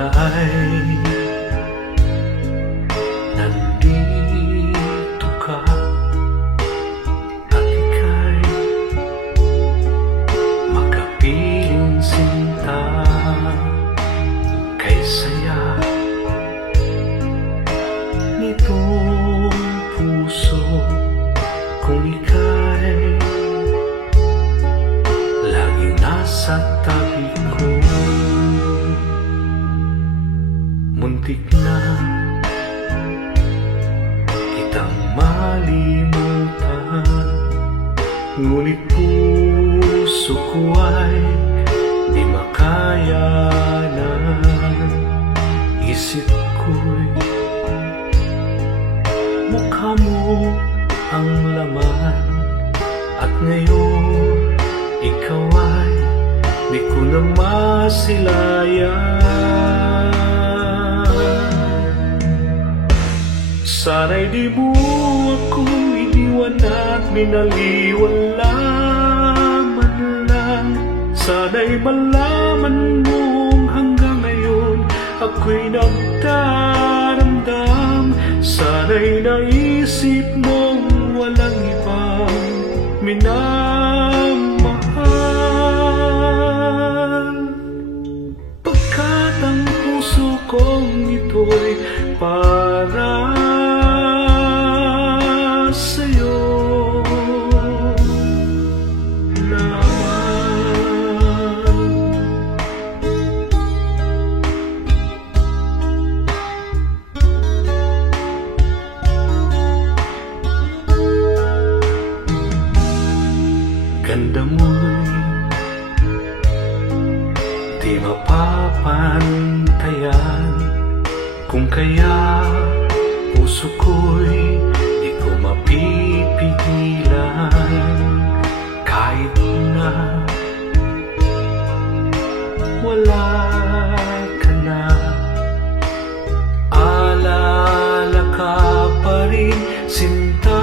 Sana ay nandito ka at ika'y makapiling sinta kay saya nitong puso kung ika'y laging nasa tabi ko. Muntik na kitang malimutan, ngunit puso ko ay di makayanan. Isip ko'y mukha mo ang laman, at ngayon ikaw ay di ko na masilayan. Sana'y di mo ako iniwan at minaliwala man lang. Sana'y malaman mong hanggang ngayon ako'y nagdaramdam. Sana'y naisip mong walang ibang minamahal. Pagkat ang puso kong ito'y para sa'yo naman. Ganda mo'y di mapapantayan, kung kaya puso ko'y di ko mapipigilan. Kahit na wala ka na, alala ka pa rin, sinta.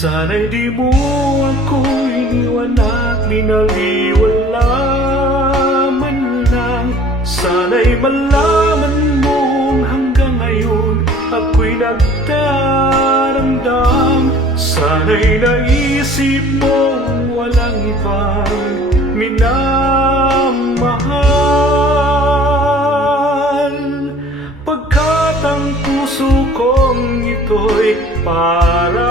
Sana'y di mo ako iniwan at minaliwala man lang. Sana'y malaman mong hanggang ngayon ako'y nagdaramdam. Sana'y naisip mong walang ibang minamahal. Pagkat ang puso kong ito'y para